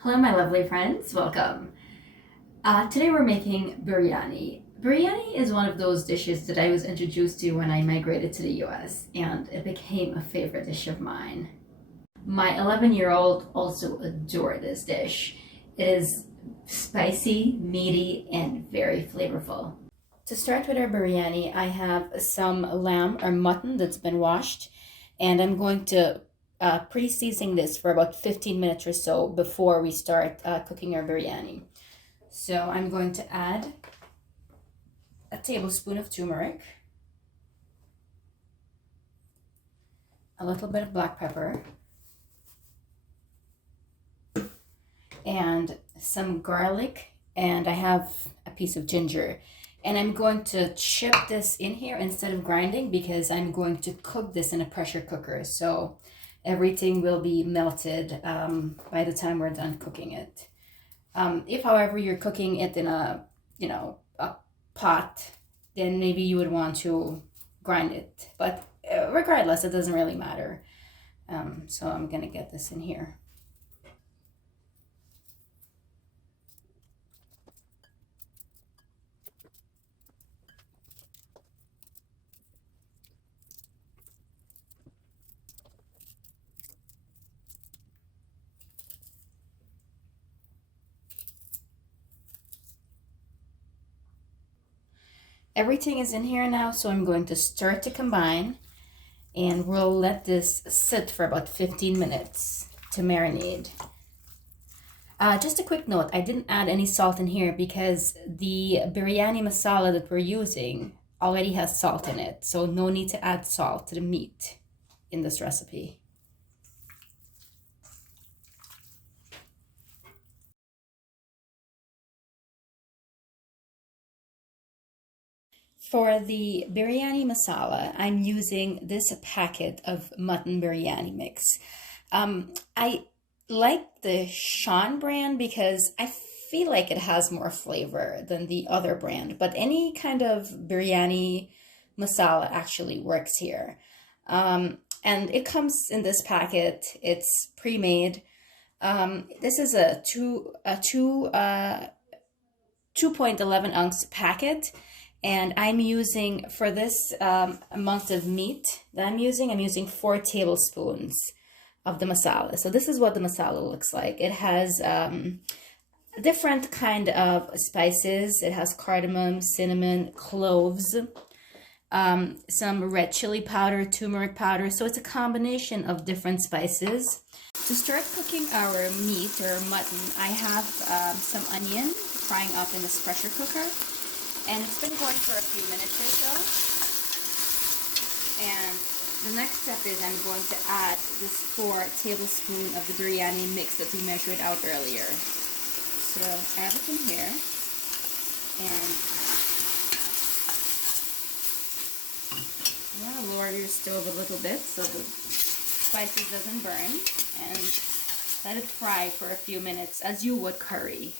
Hello, my lovely friends. Welcome. Today we're making biryani. Biryani is one of those dishes that I was introduced to when I migrated to the US, and it became a favorite dish of mine. My 11-year-old also adored this dish. It is spicy, meaty, and very flavorful. To start with our biryani, I have some lamb or mutton that's been washed, and I'm going to pre-seasoning this for about 15 minutes or so before we start cooking our biryani. So I'm going to add a tablespoon of turmeric, a little bit of black pepper, and some garlic, and I have a piece of ginger. And I'm going to chip this in here instead of grinding because I'm going to cook this in a pressure cooker. So everything will be melted by the time we're done cooking it. If, however, you're cooking it in a pot, then maybe you would want to grind it. But regardless, it doesn't really matter. So I'm gonna get this in here. Everything is in here now, so I'm going to start to combine, and we'll let this sit for about 15 minutes to marinate. Just a quick note, I didn't add any salt in here because the biryani masala that we're using already has salt in it, so no need to add salt to the meat in this recipe. For the biryani masala, I'm using this packet of mutton biryani mix. I like the Sean brand because I feel like it has more flavor than the other brand, but any kind of biryani masala actually works here. And it comes in this packet. It's pre-made. This is a 2.11 ounce packet, and I'm using, for this amount of meat that I'm using 4 tablespoons of the masala. So this is what the masala looks like. It has different kind of spices. It has cardamom, cinnamon, cloves, some red chili powder, turmeric powder. So it's a combination of different spices. To start cooking our meat or mutton, I have some onion frying up in this pressure cooker. And it's been going for a few minutes or so. And the next step is I'm going to add this 4 tablespoons of the biryani mix that we measured out earlier. So add it in here. And I'm going to lower your stove a little bit so the spices doesn't burn. And let it fry for a few minutes as you would curry.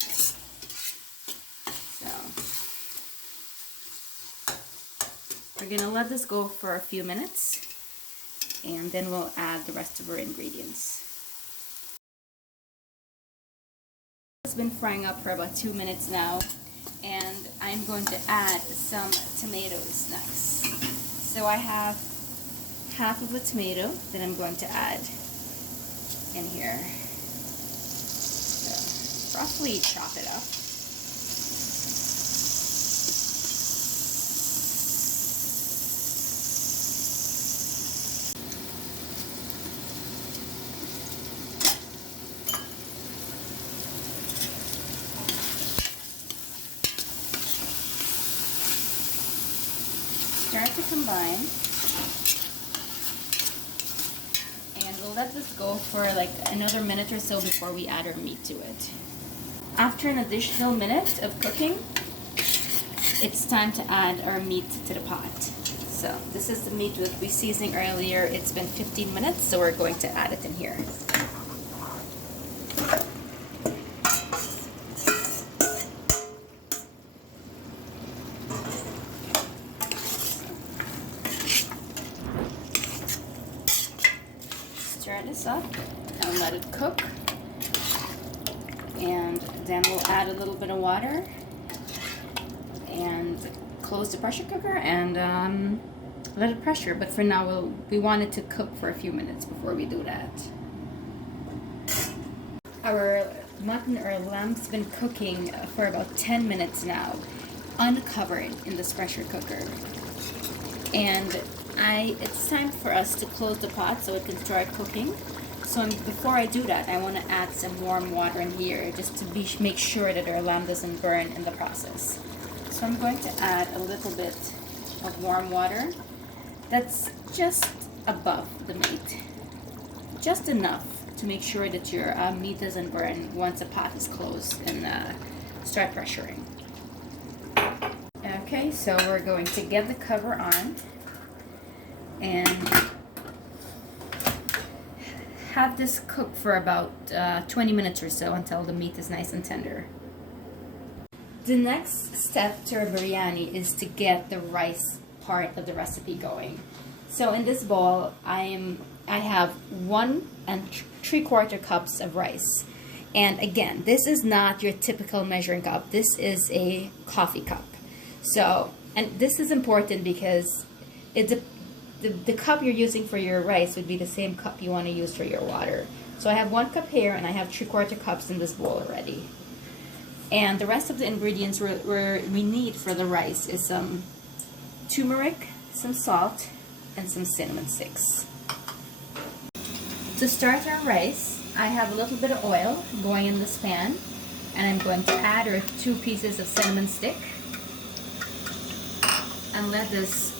So we're gonna let this go for a few minutes, and then we'll add the rest of our ingredients. It's been frying up for about 2 minutes now, and I'm going to add some tomatoes next. So I have half of a tomato that I'm going to add in here. So roughly chop it up. Start to combine, and we'll let this go for like another minute or so before we add our meat to it. After an additional minute of cooking, it's time to add our meat to the pot. So this is the meat that we seasoned earlier. It's been 15 minutes, so we're going to add it in here. Stir this up and let it cook. And then we'll add a little bit of water and close the pressure cooker and let it pressure. But for now, we want it to cook for a few minutes before we do that. Our mutton or lamb's been cooking for about 10 minutes now, uncovered in this pressure cooker. And it's time for us to close the pot so it can start cooking. So before I do that, I want to add some warm water in here just to make sure that our lamb doesn't burn in the process. So I'm going to add a little bit of warm water that's just above the meat. Just enough to make sure that your meat doesn't burn once the pot is closed and start pressuring. Okay, so we're going to get the cover on and have this cook for about 20 minutes or so until the meat is nice and tender. The next step to our biryani is to get the rice part of the recipe going. So in this bowl, I have 1 3/4 cups of rice. And again, this is not your typical measuring cup. This is a coffee cup. So, and this is important because the cup you're using for your rice would be the same cup you want to use for your water. So I have 1 cup here and I have 3/4 cups in this bowl already. And the rest of the ingredients we need for the rice is some turmeric, some salt, and some cinnamon sticks. To start our rice, I have a little bit of oil going in this pan, and I'm going to add our 2 pieces of cinnamon stick and let this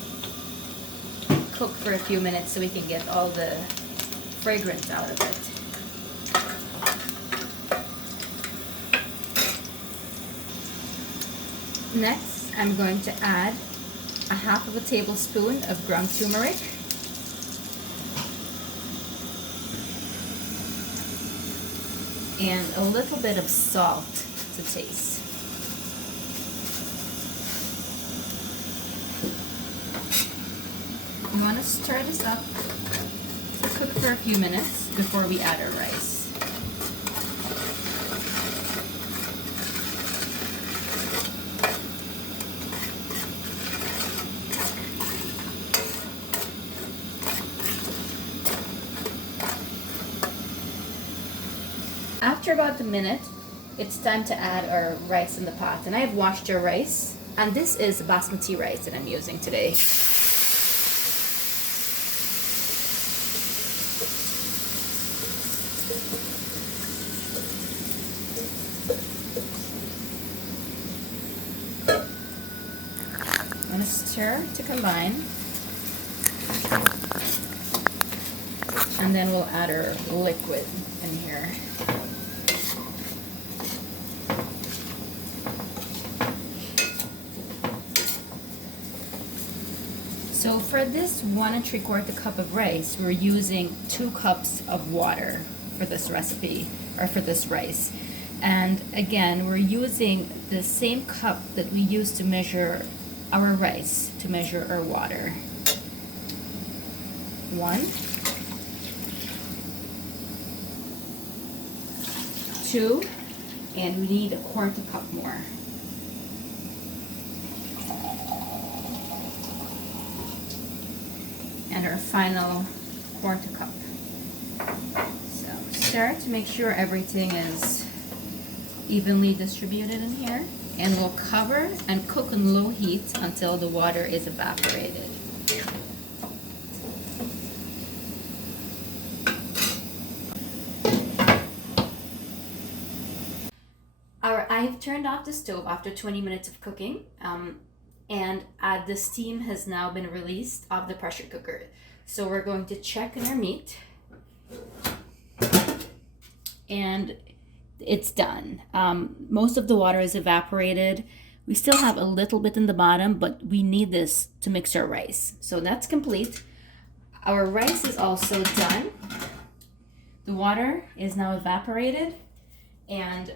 cook for a few minutes so we can get all the fragrance out of it. Next, I'm going to add a 1/2 tablespoon of ground turmeric, and a little bit of salt to taste. We want to stir this up to cook for a few minutes before we add our rice. After about a minute, it's time to add our rice in the pot. And I have washed our rice, and this is Basmati rice that I'm using today. I'm going to stir to combine, and then we'll add our liquid in here. So for this 1 3/4 cup of rice, we're using 2 cups of water for this recipe, or for this rice. And again, we're using the same cup that we use to measure our rice, to measure our water. 1, 2, and we need 1/4 cup more. And our final 1/4 cup. So stir to make sure everything is evenly distributed in here, and we'll cover and cook on low heat until the water is evaporated. I've turned off the stove after 20 minutes of cooking, and the steam has now been released of the pressure cooker. So we're going to check on our meat, and it's done. Most of the water is evaporated. We still have a little bit in the bottom, but we need this to mix our rice. So that's complete. Our rice is also done. The water is now evaporated, and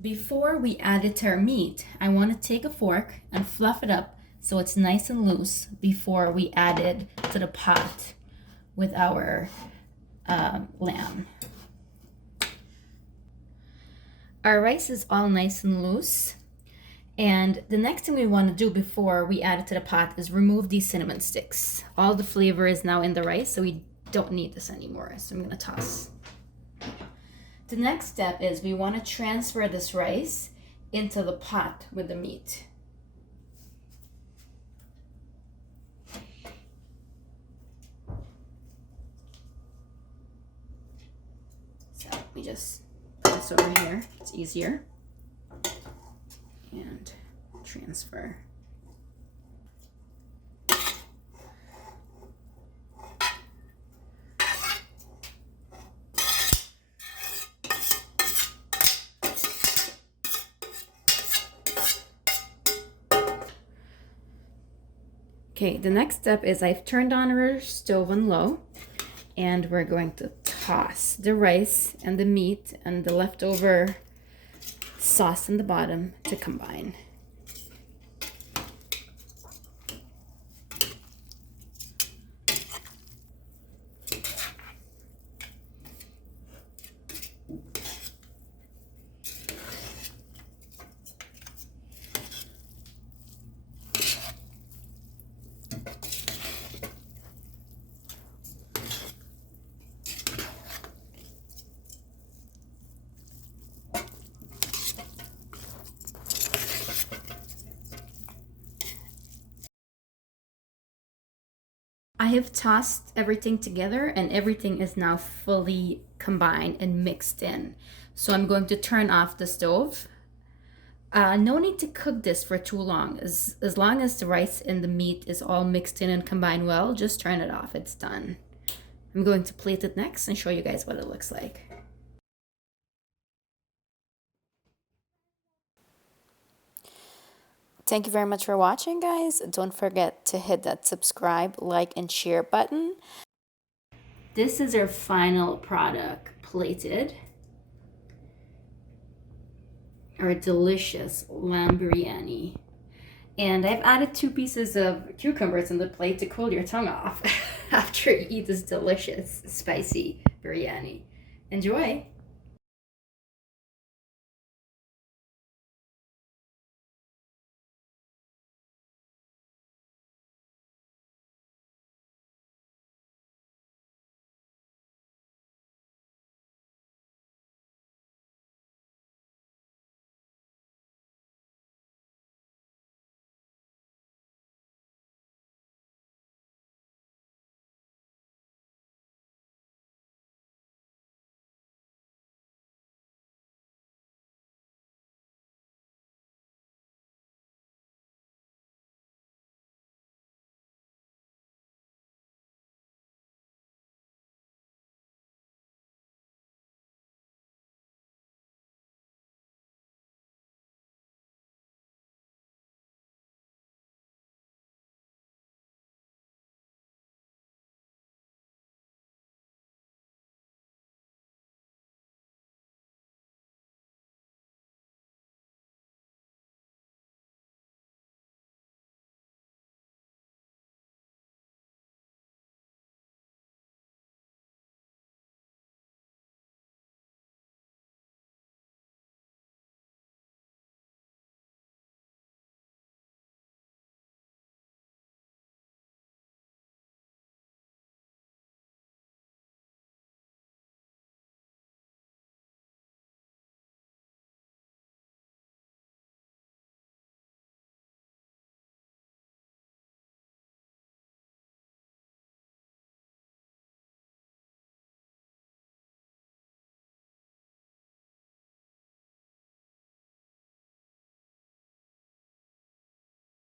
before we add it to our meat, I want to take a fork and fluff it up so it's nice and loose before we add it to the pot with our lamb. Our rice is all nice and loose. And the next thing we want to do before we add it to the pot is remove these cinnamon sticks. All the flavor is now in the rice, so we don't need this anymore. So I'm going to toss. The next step is we want to transfer this rice into the pot with the meat. So we just put this over here. It's easier. And transfer. Okay, the next step is I've turned on our stove on low, and we're going to toss the rice and the meat and the leftover sauce in the bottom to combine. I have tossed everything together and everything is now fully combined and mixed in. So I'm going to turn off the stove. No need to cook this for too long. As long as the rice and the meat is all mixed in and combined well, just turn it off. It's done. I'm going to plate it next and show you guys what it looks like. Thank you very much for watching, guys. Don't forget to hit that subscribe, like, and share button. This is our final product, plated. Our delicious lamb biryani. And I've added 2 pieces of cucumbers on the plate to cool your tongue off after you eat this delicious, spicy biryani. Enjoy!